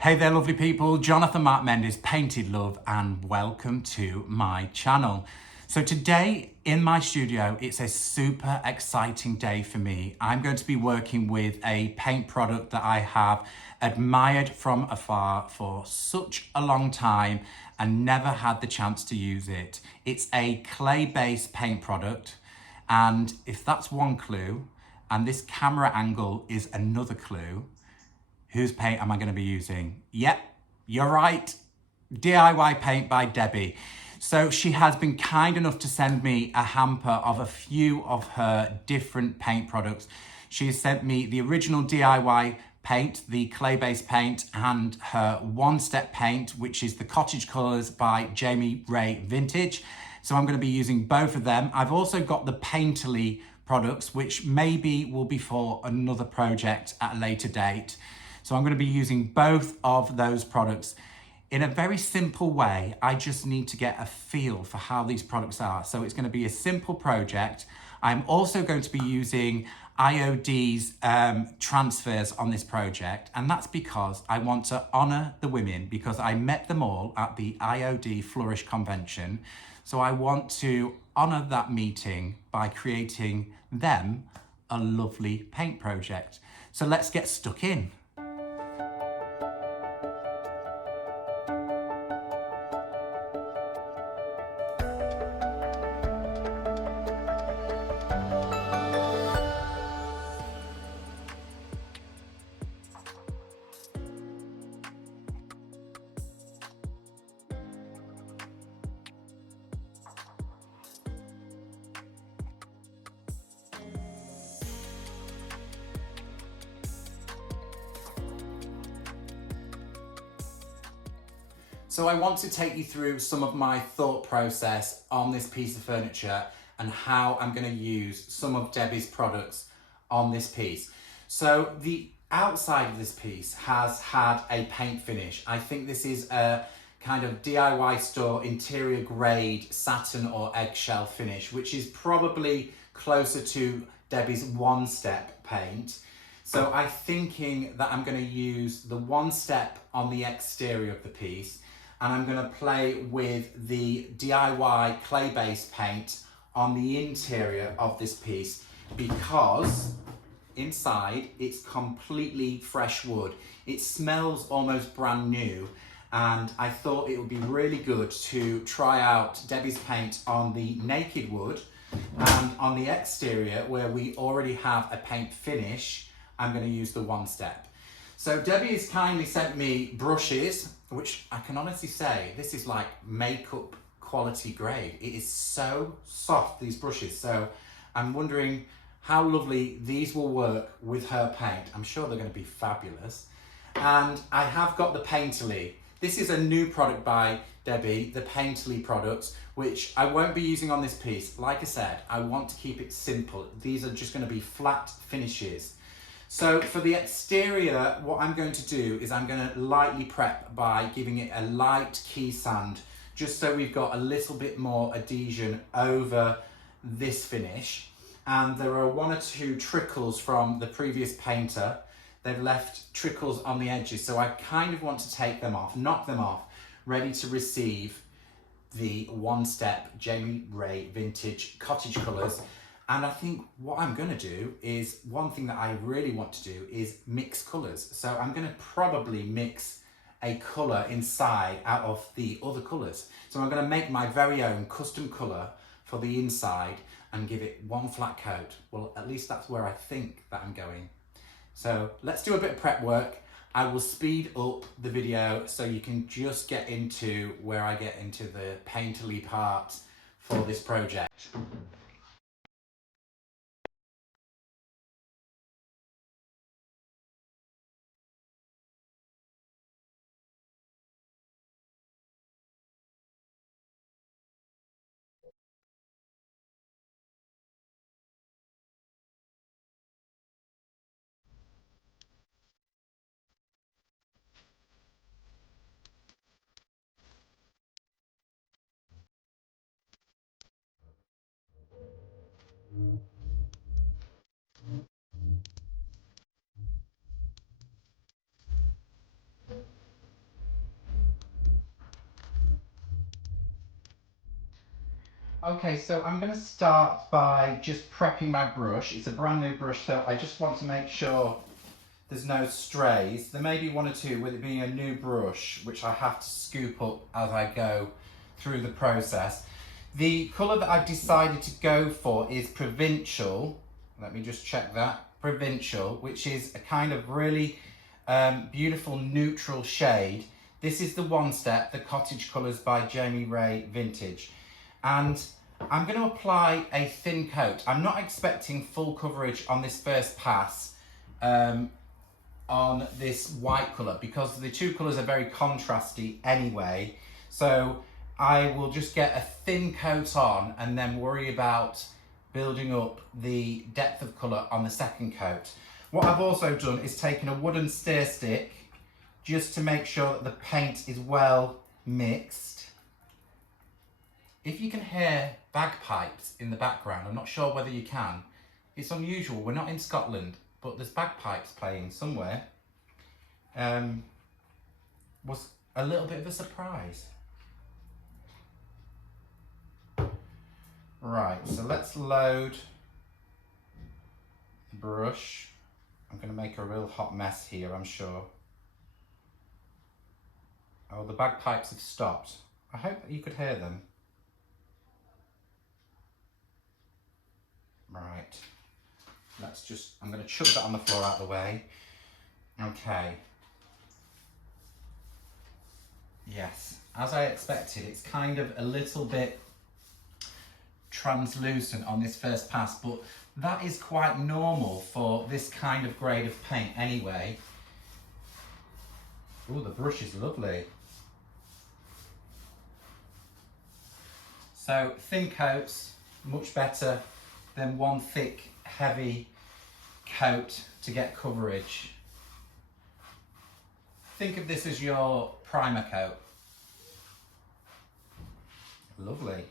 Hey there lovely people, Jonathan Mark Mendes, Painted Love, and welcome to my channel. So today in my studio, it's a super exciting day for me. I'm going to be working with a paint product that I have admired from afar for such a long time and never had the chance to use it. It's a clay-based paint product, and if that's one clue, and this camera angle is another clue, whose paint am I going to be using? Yep, you're right. DIY paint by Debbie. So she has been kind enough to send me a hamper of a few of her different paint products. She has sent me the original DIY paint, the clay-based paint, and her one-step paint, which is the Cottage Colours by Jamie Ray Vintage. So I'm going to be using both of them. I've also got the Painterly products, which maybe will be for another project at a later date. So I'm going to be using both of those products. In a very simple way, I just need to get a feel for how these products are. So it's going to be a simple project. I'm also going to be using IOD's transfers on this project, and that's because I want to honour the women, because I met them all at the IOD Flourish Convention. So I want to honour that meeting by creating them a lovely paint project. So let's get stuck in. So I want to take you through some of my thought process on this piece of furniture and how I'm going to use some of Debbie's products on this piece. So the outside of this piece has had a paint finish. I think this is a kind of DIY store interior grade satin or eggshell finish, which is probably closer to Debbie's one-step paint. So I'm thinking that I'm going to use the one step on the exterior of the piece, and I'm going to play with the DIY clay-based paint on the interior of this piece, because inside it's completely fresh wood. It smells almost brand new, and I thought it would be really good to try out Debbie's paint on the naked wood, and on the exterior where we already have a paint finish, I'm going to use the one step. So Debbie has kindly sent me brushes, which I can honestly say, this is like makeup quality grade. It is so soft, these brushes. So I'm wondering how lovely these will work with her paint. I'm sure they're going to be fabulous. And I have got the Painterly. This is a new product by Debbie, the Painterly products, which I won't be using on this piece. Like I said, I want to keep it simple. These are just going to be flat finishes. So for the exterior, what I'm going to do is I'm going to lightly prep by giving it a light key sand, just so we've got a little bit more adhesion over this finish. And there are one or two trickles from the previous painter. They've left trickles on the edges, so I kind of want to take them off, knock them off, ready to receive the one-step Jamie Ray Vintage Cottage Colours. And I think what I'm going to do is, one thing that I really want to do is mix colours. So I'm going to probably mix a colour inside out of the other colours. So I'm going to make my very own custom colour for the inside and give it one flat coat. Well, at least that's where I think that I'm going. So let's do a bit of prep work. I will speed up the video so you can just get into where I get into the painterly part for this project. Okay, so I'm going to start by just prepping my brush. It's a brand new brush, so I just want to make sure there's no strays. There may be one or two with it being a new brush, which I have to scoop up as I go through the process. The colour that I've decided to go for is Provincial. Let me just check that. Provincial, which is a kind of really beautiful neutral shade. This is the One Step, the Cottage Colours by Jamie Ray Vintage. And I'm going to apply a thin coat. I'm not expecting full coverage on this first pass on this white colour because the two colours are very contrasty anyway. So I will just get a thin coat on and then worry about building up the depth of colour on the second coat. What I've also done is taken a wooden stir stick just to make sure that the paint is well mixed. If you can hear bagpipes in the background, I'm not sure whether you can. It's unusual, we're not in Scotland, but there's bagpipes playing somewhere. Was a little bit of a surprise. Right, so let's load the brush. I'm going to make a real hot mess here, I'm sure. Oh, the bagpipes have stopped. I hope that you could hear them. Right, I'm going to chuck that on the floor out of the way. Okay. Yes, as I expected, it's kind of a little bit translucent on this first pass, but that is quite normal for this kind of grade of paint anyway. Oh, the brush is lovely. So thin coats, much better than one thick, heavy coat to get coverage. Think of this as your primer coat. Lovely.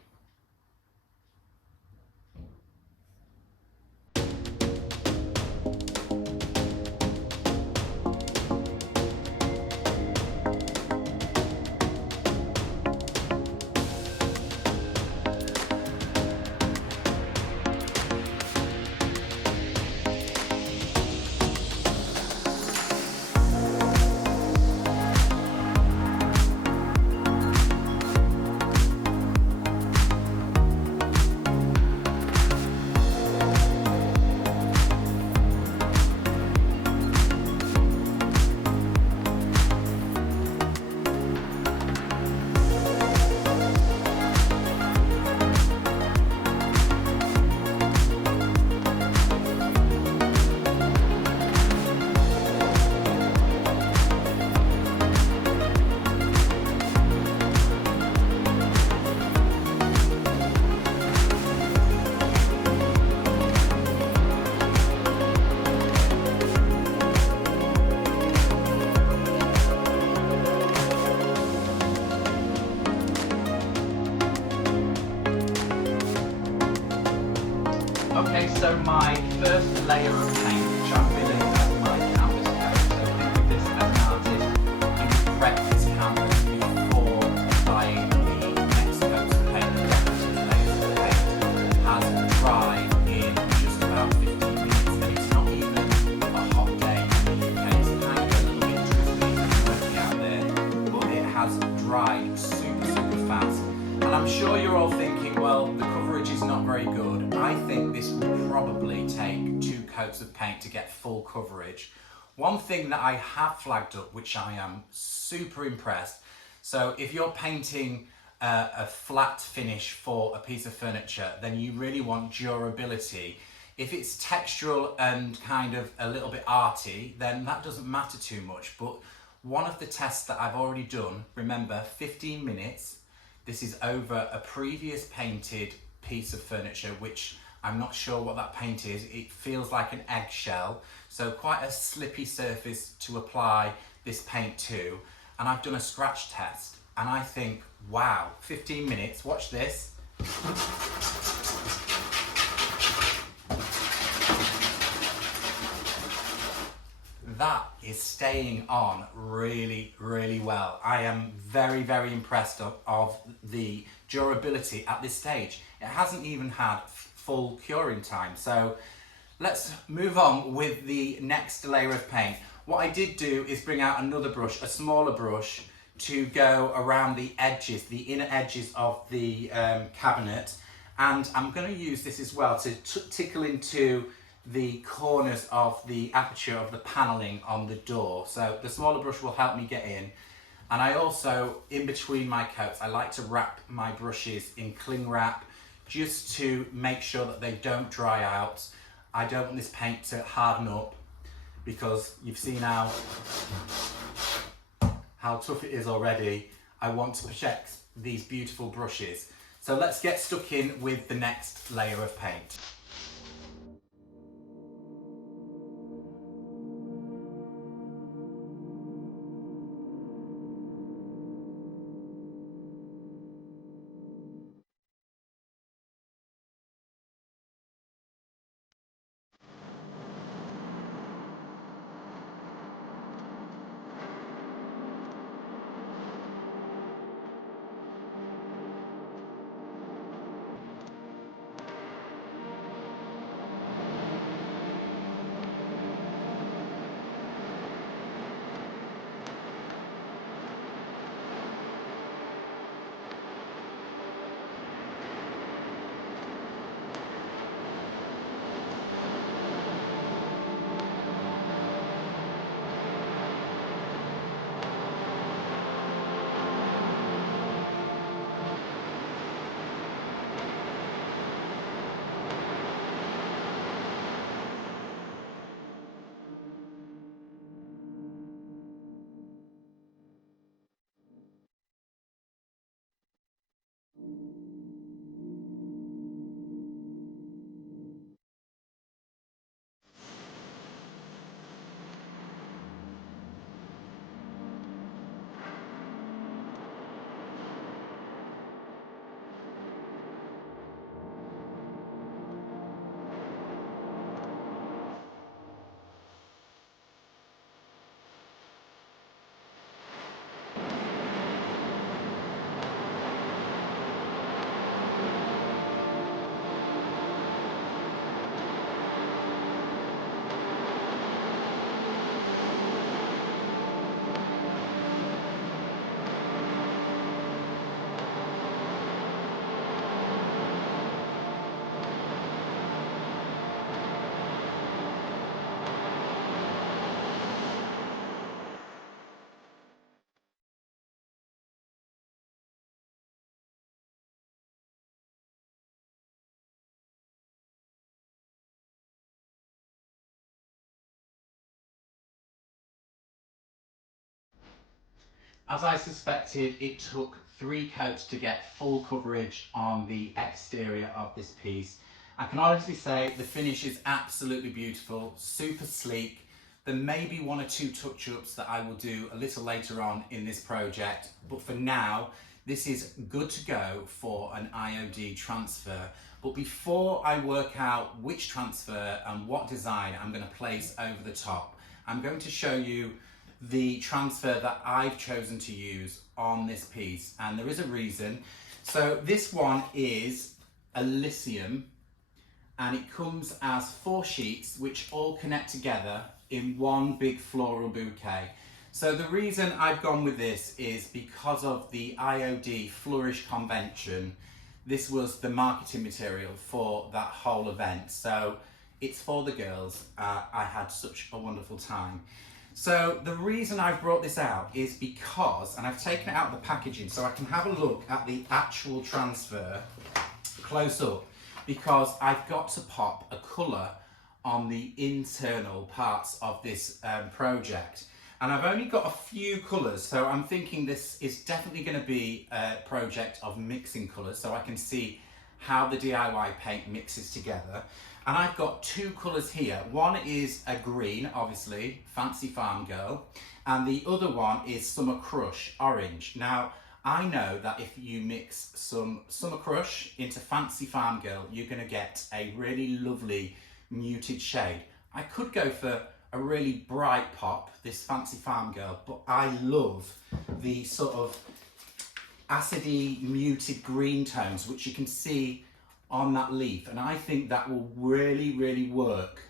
Okay, so my first layer of paint, which I'm filling as my canvas coat, so think of this as an artist, you prep this canvas before applying the next coats of paint, the decorative layers of paint, has dried in just about 15 minutes, and it's not even a hot day in the UK, it's kind of a little bit drizzly working out there, but it has dried super fast. And I'm sure you're all thinking, well, the coverage is not very good. I think this will probably take 2 coats of paint to get full coverage. One thing that I have flagged up, which I am super impressed, so if you're painting a flat finish for a piece of furniture, then you really want durability. If it's textural and kind of a little bit arty, then that doesn't matter too much. But one of the tests that I've already done, remember, 15 minutes, this is over a previous painted piece of furniture, which I'm not sure what that paint is. It feels like an eggshell, so quite a slippy surface to apply this paint to. And I've done a scratch test, and I think, wow, 15 minutes, watch this. That is staying on really well. I am very impressed of the durability at this stage. It hasn't even had full curing time. So let's move on with the next layer of paint. What I did do is bring out another brush, a smaller brush, to go around the edges, the inner edges of the cabinet. And I'm going to use this as well to tickle into the corners of the aperture of the panelling on the door. So the smaller brush will help me get in. And I also, in between my coats, I like to wrap my brushes in cling wrap just to make sure that they don't dry out. I don't want this paint to harden up because you've seen how tough it is already. I want to protect these beautiful brushes. So let's get stuck in with the next layer of paint. As I suspected, it took 3 coats to get full coverage on the exterior of this piece. I can honestly say the finish is absolutely beautiful, super sleek. There may be 1 or 2 touch-ups that I will do a little later on in this project, but for now, this is good to go for an IOD transfer. But before I work out which transfer and what design I'm going to place over the top, I'm going to show you the transfer that I've chosen to use on this piece, and there is a reason. So this one is Elysium, and it comes as 4 sheets which all connect together in one big floral bouquet. So the reason I've gone with this is because of the IOD Flourish Convention. This was the marketing material for that whole event, so it's for the girls. I had such a wonderful time. So the reason I've brought this out is because, and I've taken it out of the packaging so I can have a look at the actual transfer close up, because I've got to pop a colour on the internal parts of this project. And I've only got a few colours, so I'm thinking this is definitely going to be a project of mixing colours so I can see how the DIY paint mixes together. And I've got 2 colours here. One is a green, obviously, Fancy Farm Girl, and the other one is Summer Crush, orange. Now, I know that if you mix some Summer Crush into Fancy Farm Girl, you're going to get a really lovely muted shade. I could go for a really bright pop, this Fancy Farm Girl, but I love the sort of acidy, muted green tones, which you can see on that leaf. And I think that will really, really work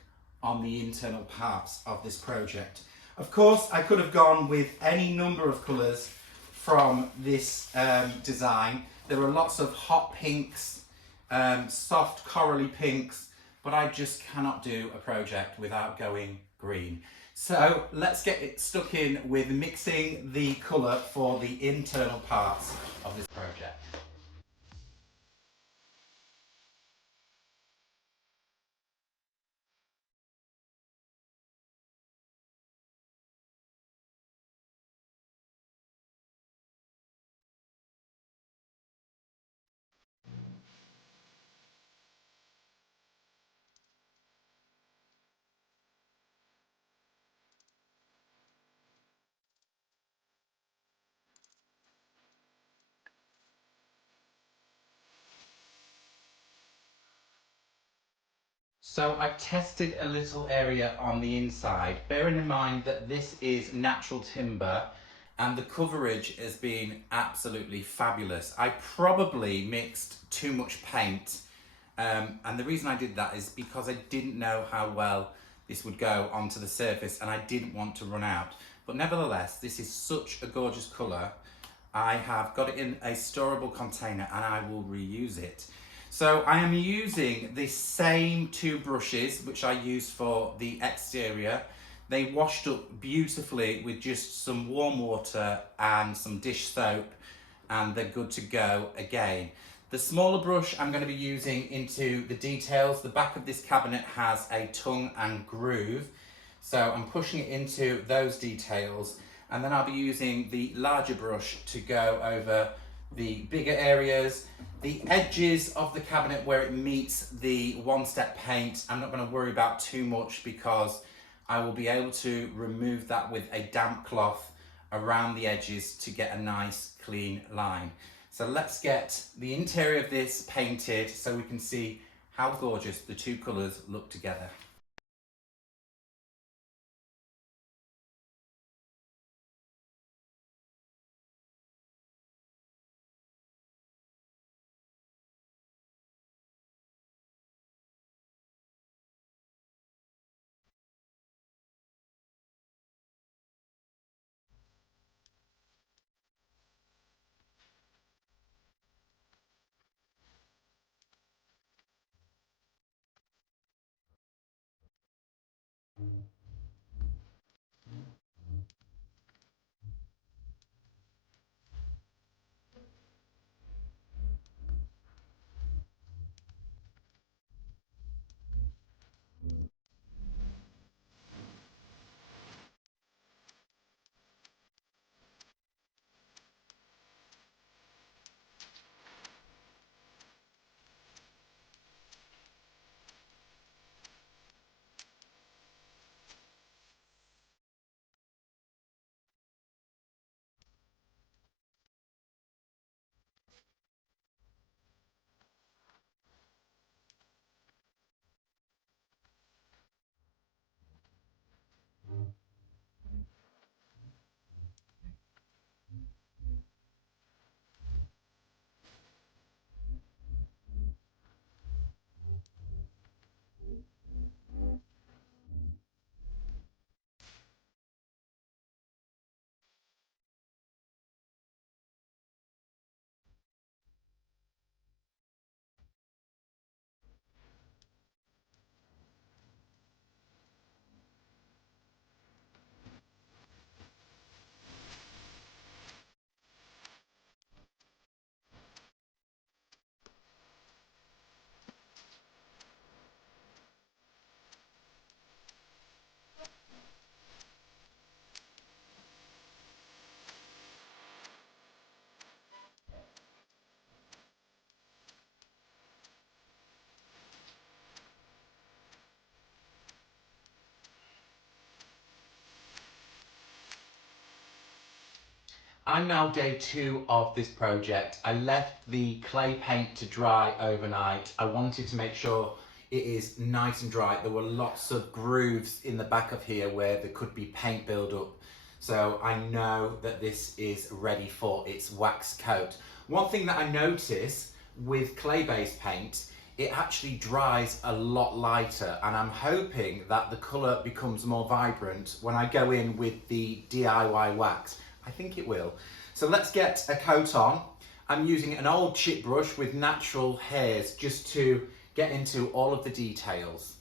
on the internal parts of this project. Of course, I could have gone with any number of colours from this design. There are lots of hot pinks, soft corally pinks, but I just cannot do a project without going green. So let's get it stuck in with mixing the colour for the internal parts of this project. So I've tested a little area on the inside, bearing in mind that this is natural timber and the coverage has been absolutely fabulous. I probably mixed too much paint, and the reason I did that is because I didn't know how well this would go onto the surface and I didn't want to run out. But nevertheless, this is such a gorgeous colour. I have got it in a storable container and I will reuse it. So I am using the same two brushes which I used for the exterior. They washed up beautifully with just some warm water and some dish soap, and they're good to go again. The smaller brush I'm going to be using into the details. The back of this cabinet has a tongue and groove, so I'm pushing it into those details, and then I'll be using the larger brush to go over the bigger areas. The edges of the cabinet where it meets the one-step paint, I'm not going to worry about too much because I will be able to remove that with a damp cloth around the edges to get a nice clean line. So let's get the interior of this painted so we can see how gorgeous the two colours look together. I'm now day 2 of this project. I left the clay paint to dry overnight. I wanted to make sure it is nice and dry. There were lots of grooves in the back of here where there could be paint build-up. So I know that this is ready for its wax coat. One thing that I notice with clay-based paint, it actually dries a lot lighter, and I'm hoping that the colour becomes more vibrant when I go in with the DIY wax. I think it will. So let's get a coat on. I'm using an old chip brush with natural hairs just to get into all of the details.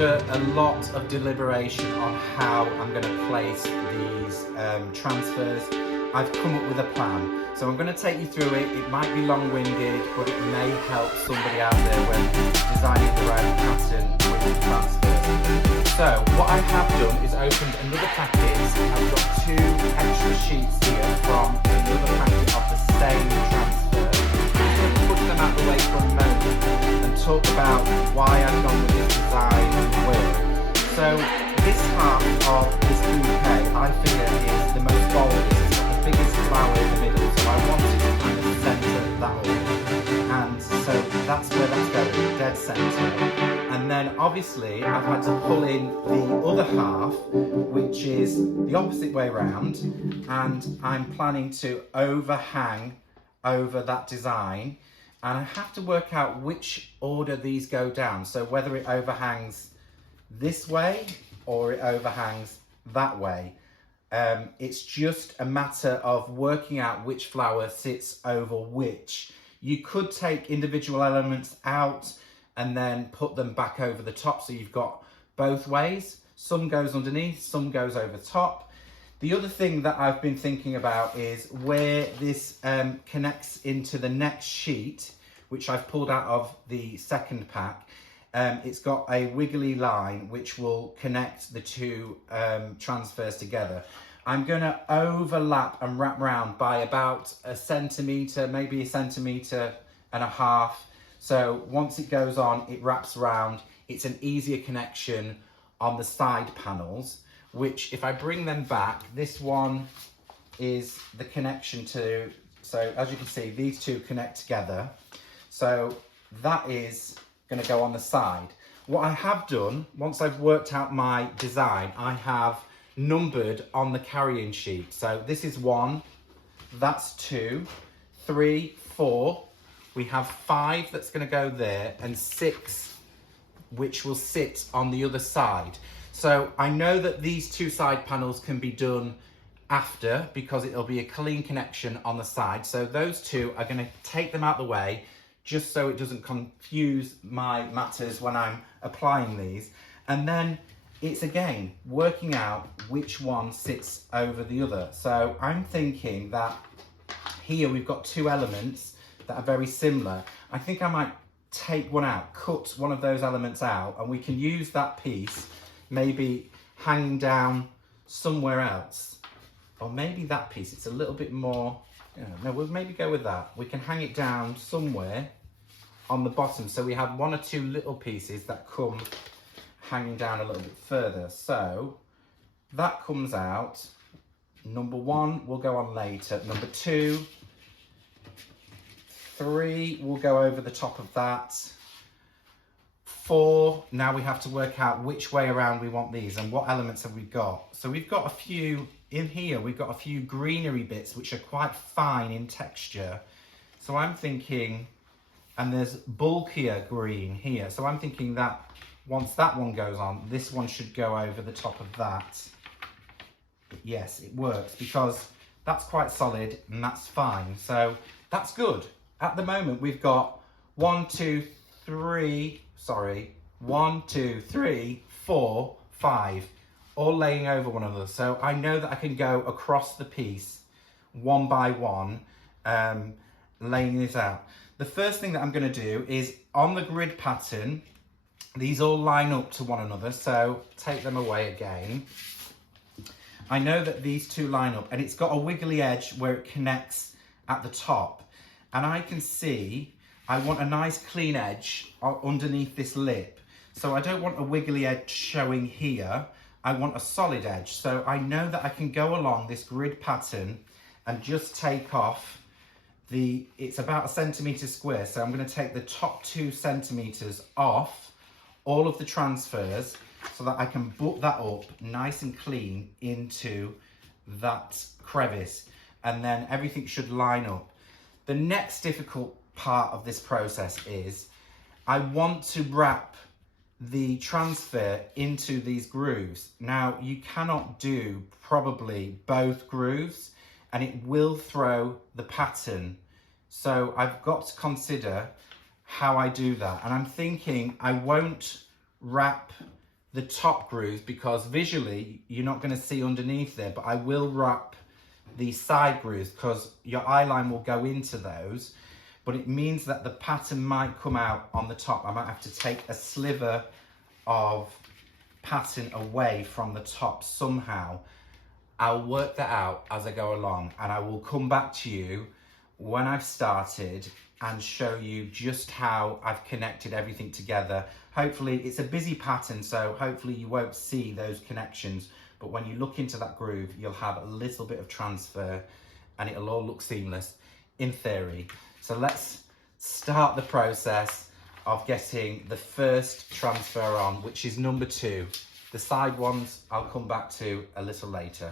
After a lot of deliberation on how I'm going to place these transfers, I've come up with a plan. So I'm going to take you through it. It might be long-winded, but it may help somebody out there when designing their own pattern with the transfers. So what I have done is opened another packet. I've got 2 extra sheets here from another packet of the same transfer. I'm going to put them out the way for a moment and talk about why I've gone with this design and where. So this half of this bouquet, I figure, is the most boldest. It's got the biggest flower in the middle, so I wanted to kind of centre that all. And so that's where that's going, dead centre. And then obviously I've had to pull in the other half, which is the opposite way round, and I'm planning to overhang over that design. And I have to work out which order these go down. So whether it overhangs this way or it overhangs that way. It's just a matter of working out which flower sits over which. You could take individual elements out and then put them back over the top, so you've got both ways. Some goes underneath, some goes over top. The other thing that I've been thinking about is where this connects into the next sheet, which I've pulled out of the second pack. It's got a wiggly line which will connect the 2 transfers together. I'm going to overlap and wrap round by about a centimetre, maybe a centimetre and a half. So once it goes on, it wraps around. It's an easier connection on the side panels, which if I bring them back, this one is the connection to, so as you can see, these 2 connect together. So that is going to go on the side. What I have done, once I've worked out my design, I have numbered on the carrying sheet. So this is 1, that's 2, 3, 4. We have 5 that's going to go there, and 6 which will sit on the other side. So I know that these 2 side panels can be done after, because it'll be a clean connection on the side. So those 2 are going to take them out the way, just so it doesn't confuse my matters when I'm applying these. And then it's again working out which one sits over the other. So I'm thinking that here we've got two elements that are very similar. I think I might take one out, cut one of those elements out, and we can use that piece maybe hanging down somewhere else. Or maybe that piece, it's a little bit more, no, we'll maybe go with that. We can hang it down somewhere on the bottom, so we have one or two little pieces that come hanging down a little bit further. So that comes out. Number one will go on later. Number two, three will go over the top of that. Four, now we have to work out which way around we want these and what elements have we got. So we've got a few, in here we've got a few greenery bits which are quite fine in texture. So I'm thinking, and there's bulkier green here. So I'm thinking that once that one goes on, this one should go over the top of that. Yes, it works because that's quite solid and that's fine. So that's good. At the moment, we've got 1, 2, 3, 4, 5, all laying over one another. So I know that I can go across the piece one by one, laying this out. The first thing that I'm going to do is on the grid pattern, these all line up to one another. So take them away again. I know that these two line up, and it's got a wiggly edge where it connects at the top. And I can see I want a nice clean edge underneath this lip. So I don't want a wiggly edge showing here. I want a solid edge. So I know that I can go along this grid pattern and just take off it's about 1 centimetre square. So I'm going to take the top 2 centimetres off all of the transfers so that I can book that up nice and clean into that crevice. And then everything should line up. The next difficult part of this process is I want to wrap the transfer into these grooves. Now, you cannot do probably both grooves and it will throw the pattern. So I've got to consider how I do that. And I'm thinking I won't wrap the top grooves because visually you're not going to see underneath there, but I will wrap the side grooves because your eye line will go into those, but it means that the pattern might come out on the top. I might have to take a sliver of pattern away from the top somehow. I'll work that out as I go along, and I will come back to you when I've started and show you just how I've connected everything together. Hopefully it's a busy pattern, so hopefully you won't see those connections. But when you look into that groove, you'll have a little bit of transfer and it'll all look seamless in theory. So let's start the process of getting the first transfer on, which is number 2. The side ones I'll come back to a little later.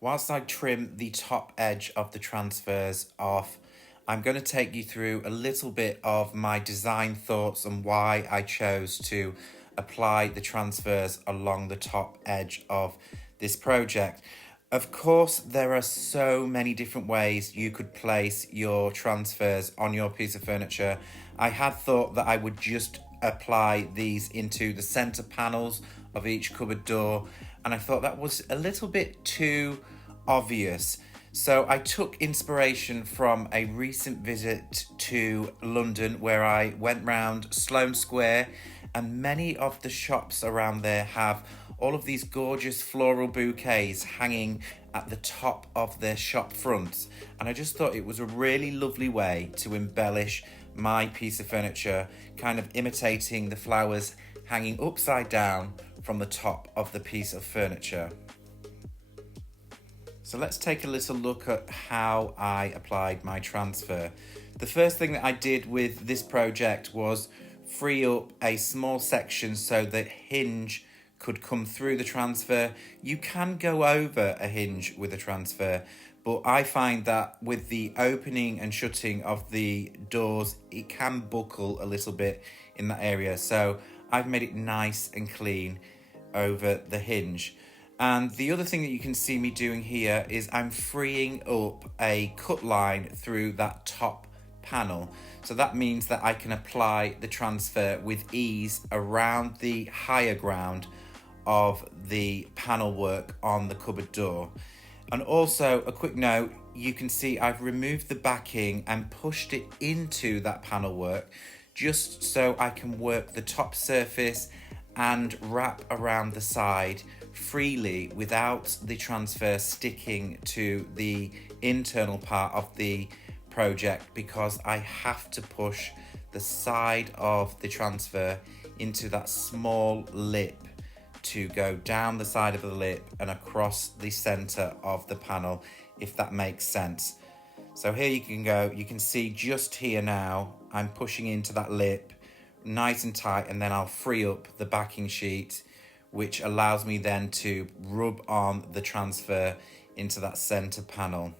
Whilst I trim the top edge of the transfers off, I'm going to take you through a little bit of my design thoughts and why I chose to apply the transfers along the top edge of this project. Of course, there are so many different ways you could place your transfers on your piece of furniture. I had thought that I would just apply these into the center panels of each cupboard door, and I thought that was a little bit too obvious. So I took inspiration from a recent visit to London where I went round Sloane Square, and many of the shops around there have all of these gorgeous floral bouquets hanging at the top of their shop fronts. And I just thought it was a really lovely way to embellish my piece of furniture, kind of imitating the flowers hanging upside down from the top of the piece of furniture. So let's take a little look at how I applied my transfer. The first thing that I did with this project was free up a small section so that hinge could come through the transfer. You can go over a hinge with a transfer, but I find that with the opening and shutting of the doors, it can buckle a little bit in that area. So I've made it nice and clean over the hinge. And the other thing that you can see me doing here is I'm freeing up a cut line through that top panel. So that means that I can apply the transfer with ease around the higher ground of the panel work on the cupboard door. And also, a quick note, you can see I've removed the backing and pushed it into that panel work just so I can work the top surface and wrap around the side freely without the transfer sticking to the internal part of the project, because I have to push the side of the transfer into that small lip to go down the side of the lip and across the center of the panel, if that makes sense. So here you can go, you can see just here now, I'm pushing into that lip nice and tight, and then I'll free up the backing sheet, which allows me then to rub on the transfer into that center panel.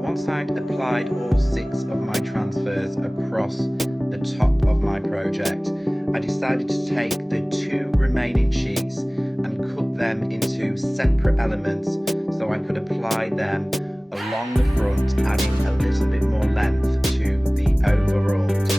Once I'd applied all 6 of my transfers across the top of my project, I decided to take the 2 remaining sheets and cut them into separate elements so I could apply them along the front, adding a little bit more length to the overall